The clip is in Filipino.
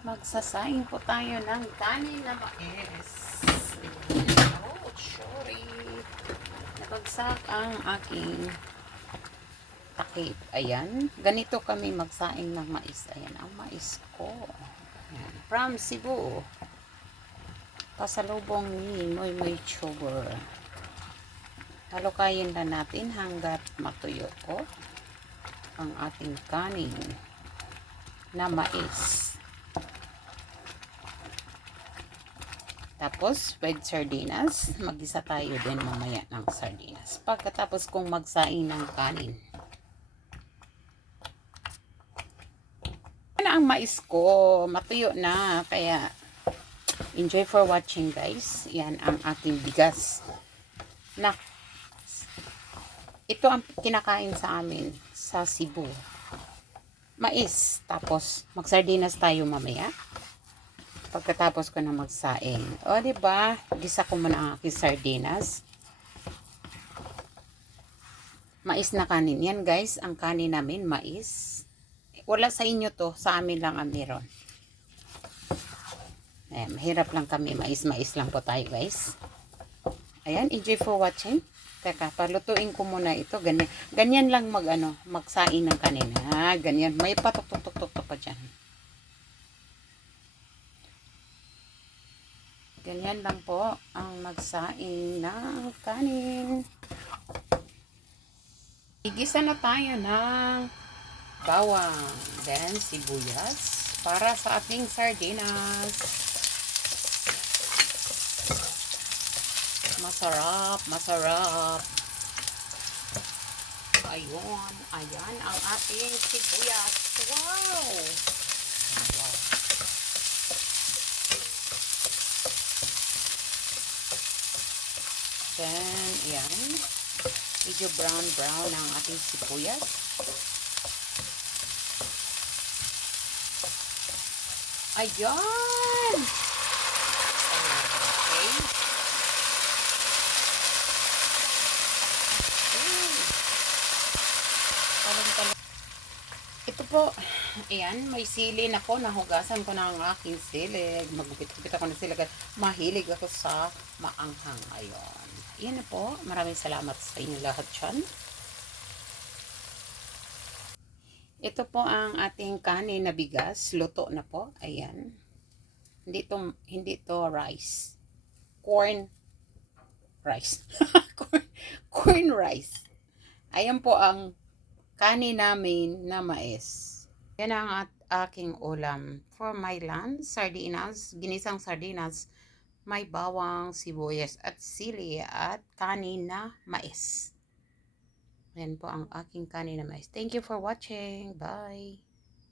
Magsasaing po tayo ng kanin na mais. Oh, sorry. Nabagsak ang aking takip. Ayan. Ganito kami magsaing ng mais. Ayan, ang mais ko. Ayan. From Cebu. Pasalubong ni Moy Moy Sugar. Halukayin na natin hanggat matuyo ko ang ating kanin na mais. Tapos, with sardinas, mag-isa tayo din mamaya ng sardinas. Pagkatapos kong magsaing ng kanin. Yan ang mais ko. Matuyo na. Kaya, enjoy for watching guys. Yan ang aking bigas. Na, ito ang kinakain sa amin sa Cebu. Mais. Tapos, magsardinas tayo mamaya. Pagkatapos ko na magsaing. O, diba? Gisa ko muna ang aking sardinas. Mais na kanin. Yan, guys. Ang kanin namin, mais. Wala sa inyo to. Sa amin lang ang meron. Ayan, mahirap lang kami. Mais lang po tayo, guys. Ayan, enjoy for watching. Teka, palutuin ko muna ito. Ganyan lang magsaing ng kanin. Ha, ganyan. May patok-tok-tok pa dyan. Ganyan lang po ang magsaing ng kanin. Igisa na tayo ng bawang, then sibuyas para sa ating sardinas. Masarap, masarap. Ayun, ayan ang ating sibuyas. Wow! Wow. Then, ayan. Medyo brown ang ating sibuyas. Ayan! Okay. Ito po, ayan, may sili na po. Nahugasan ko na ang aking sili. Magupit-gupit ako ng sili. Mahilig ako sa maanghang. Ayun. Yan na po. Maraming salamat sa inyo lahat dyan. Ito po ang ating kanin na bigas. Luto na po. Ayan. Hindi to rice. Corn rice. corn rice. Ayan po ang kanin namin na mais. Yan ang aking ulam for my lunch. Sardinas. Ginisang sardinas. May bawang, sibuyas at sili at kanin na mais. Yan po ang aking kanin na mais. Thank you for watching. Bye!